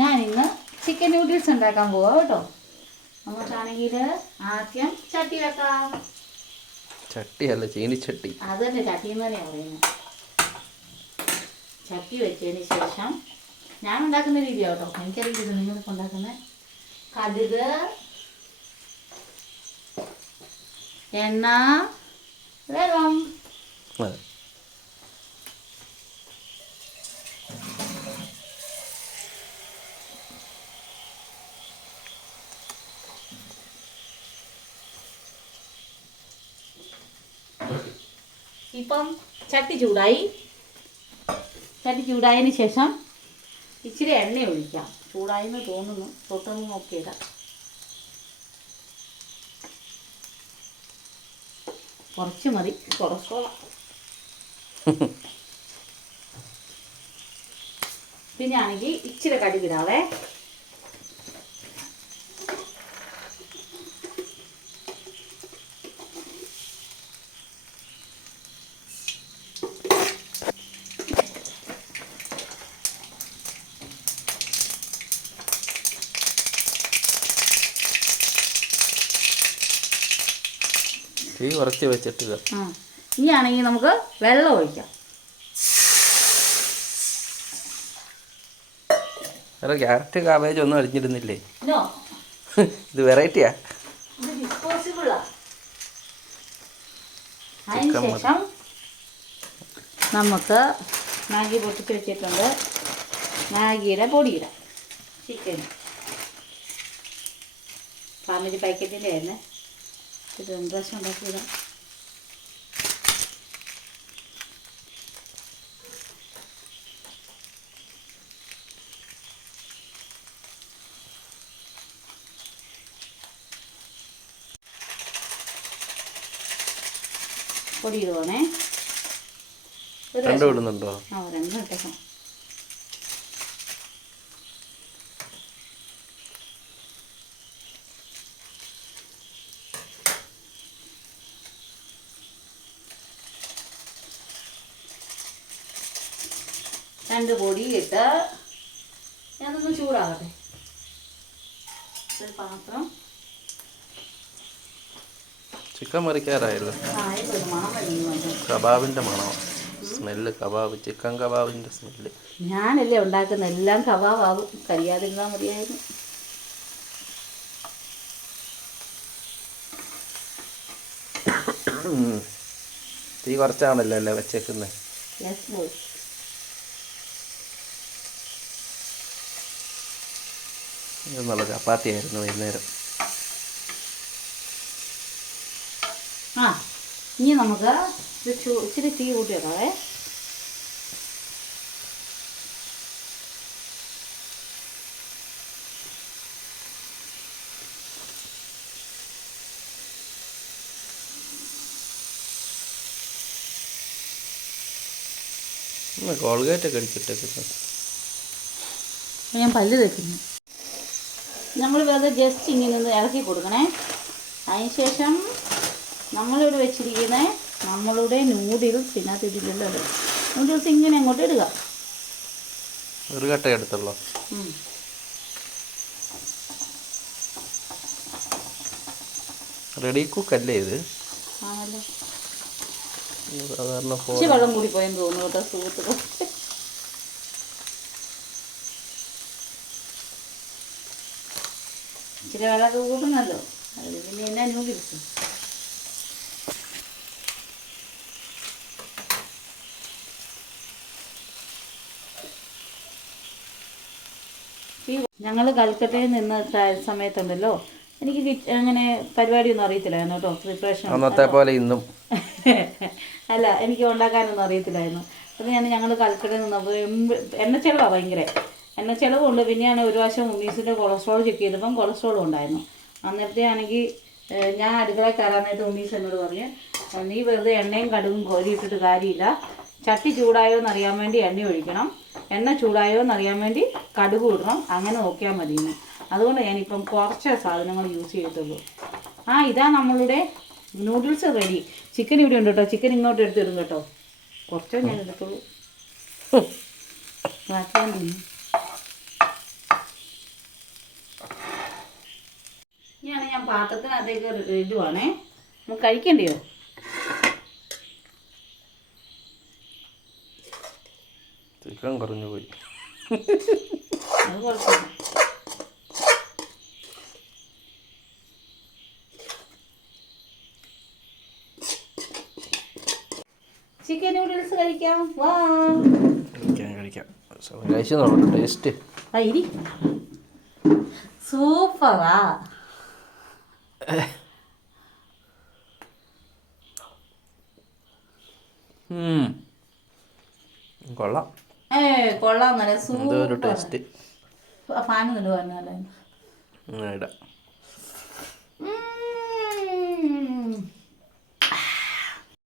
ഞാനിന്ന് chicken noodles ഉണ്ടാക്കാൻ പോവാം കേട്ടോ. നമുക്കാണെങ്കിൽ ആദ്യം ചട്ടി വെക്കാം. ചട്ടിയല്ല ചീനിച്ചട്ടി. അത് തന്നെ ചട്ടി എന്ന് തന്നെയാണ് പറയുന്നത് ചട്ടി വെച്ചതിന് ശേഷം ഞാൻ ഉണ്ടാക്കുന്ന രീതി കേട്ടോ. എനിക്കറിയില്ല നിങ്ങൾക്ക് ഉണ്ടാക്കുന്ന. കടുക് എണ്ണ വെള്ളം. ഇപ്പം ചട്ടി ചൂടായി. ചട്ടി ചൂടായതിന് ശേഷം ഇച്ചിരി എണ്ണ ഒഴിക്കാം. ചൂടായെന്ന് തോന്നുന്നു. തൊട്ടൊന്ന് നോക്കിയിടാം കുറച്ച് മതി. കുറച്ചോളാം. പിന്നെ ആണെങ്കിൽ ഇച്ചിരി കടുകിടാവേ. തീ കുറച്ച് വെച്ചിട്ട് ഇത്. ആ ഇനിയാണെങ്കിൽ നമുക്ക് വെള്ളം ഒഴിക്കാം. വേറെ ക്യാരറ്റ് കാബേജ് ഒന്നും അടിഞ്ഞിരുന്നില്ലേ ഇത് വെറൈറ്റിയാ. അതിനുശേഷം നമുക്ക് മാഗി പൊട്ടിച്ച് വെച്ചിട്ടുണ്ട്. മാഗിയുടെ പൊടിയിടാം. ചിക്കൻ ഫാമിലി പാക്കറ്റിന്റെ ആയിരുന്നു. ഇത് രണ്ട് പ്രാവശ്യം ഉണ്ടാക്കിയതാ. പൊടി ഇടുവാണേ. രണ്ടും ഇടുന്നുണ്ടോ? ആ രണ്ടും ഇട്ടേക്കാം. രണ്ട് പൊടി ഇട്ട് ഞാനൊന്ന് ചൂടാകട്ടെ. ഒരു പാത്രം. ചിക്കൻ മറിക്കാറായല്ലോ കബാബിന്റെ മണം. സ്മെല്ല് കബാബ് ചിക്കൻ കബാബിന്റെ സ്മെല്ല്. ഞാനല്ലേ ഉണ്ടാക്കുന്ന എല്ലാം കബാബാകും. കരിയാതിരുന്നാൽ മതിയായിരുന്നു. തീ കുറച്ചാണല്ലോ അല്ലേ വെച്ചേക്കുന്നത് ബോയ് ചപ്പാത്തി ആയിരുന്നു വൈകുന്നേരം. ആ ഇനി നമുക്ക് ഇത് ഇച്ചിരി തീ കൂട്ടി വെക്കാവേ കോൾഗേറ്റ് ഒക്കെ അടിച്ചിട്ടേക്കുന്നത് ഞാൻ പല്ല് തേക്കുന്നു. നമ്മൾ വെറുതെ ജസ്റ്റ് ഇങ്ങനെ ഒന്ന് ഇളക്കി കൊടുക്കണേ. അതിനുശേഷം നമ്മളിവിടെ വെച്ചിരിക്കുന്ന നമ്മളുടെ നൂഡിൽസ് ഇതിനകത്ത് ഇട്ടില്ലല്ലോ നൂഡിൽസ് ഇങ്ങനെ അങ്ങോട്ട് ഇടുക. ഒരു കട്ട എടുത്തുള്ളൂ. റെഡി കുക്ക് അല്ലേ ഇത്? വെള്ളം കൂടി പോയെന്ന് തോന്നുന്നു കേട്ടോ സുഹൃത്തുക്കൾ ഇച്ചിരി വെള്ളമൊക്കെ കൂടുന്നല്ലോ. അതിൽ പിന്നെ എന്നാ നൂഡിൽസ് ഞങ്ങൾ കൽക്കട്ടയിൽ നിന്ന് സമയത്തുണ്ടല്ലോ. എനിക്ക് അങ്ങനെ പരിപാടിയൊന്നും അറിയത്തില്ലായിരുന്നു കേട്ടോ. പ്രിപ്പറേഷൻ അന്നത്തെ പോലെ ഇന്നും. അല്ല എനിക്ക് ഉണ്ടാക്കാനൊന്നും അറിയത്തില്ലായിരുന്നു. അപ്പം ഞാൻ ഞങ്ങൾ കൽക്കട്ടയിൽ നിന്നപ്പോൾ എണ്ണ ചെലവാണ് ഭയങ്കര. എണ്ണ ചിലവുണ്ട്. പിന്നെയാണ് ഒരു പ്രാവശ്യം ഉമ്മീസിന്റെ കൊളസ്ട്രോൾ ചെക്ക് ചെയ്തപ്പം കൊളസ്ട്രോളും ഉണ്ടായിരുന്നു. അന്നേരത്തെ ആണെങ്കിൽ ഞാൻ അടുക്കള കയറാൻ നേരത്തെ ഉണ്ണീസ് എന്നോട് പറഞ്ഞു നീ വെറുതെ എണ്ണയും കടുകും കോരിയിട്ടിട്ട് കാര്യമില്ല. ചട്ടി ചൂടായോ എന്നറിയാൻ വേണ്ടി എണ്ണ ഒഴിക്കണം. എണ്ണ ചൂടായോ എന്നറിയാൻ വേണ്ടി കടുക് ഇടണം. അങ്ങനെ നോക്കിയാൽ മതി അതുകൊണ്ട് ഞാനിപ്പം കുറച്ച് സാധനങ്ങൾ യൂസ് ചെയ്തിട്ടുള്ളൂ. ആ ഇതാ നമ്മളുടെ നൂഡിൽസ് റെഡി ചിക്കൻ ഇവിടെ ഉണ്ട് കേട്ടോ. ചിക്കൻ ഇങ്ങോട്ട് എടുത്തിടും കേട്ടോ. കുറച്ചേ ഞാൻ എടുത്തുള്ളൂ. ബാക്കി ഞാൻ തിന്നും. ഇനിയാണ് ഞാൻ പാത്രത്തിനകത്തേക്ക് ഇടുവാണേ നമുക്ക് കഴിക്കണ്ടയോ? ചിക്കൻ കുറഞ്ഞു പോയി. അത് കുഴപ്പമില്ല ചിക്കൻ നൂഡിൽസ് കഴിക്കാം. വാ. കഴിക്കാം കഴിക്കാം. കഴിച്ചു നോക്കട്ടെ ടേസ്റ്റ്. ആ ഇരി. സൂപ്പറാ. കൊള്ളാം. ഏ കൊള്ളാം നല്ല സൂപ്പർ. ടേസ്റ്റ് ഫാൻ നിടുവാന്നല്ലേ ഇടാം.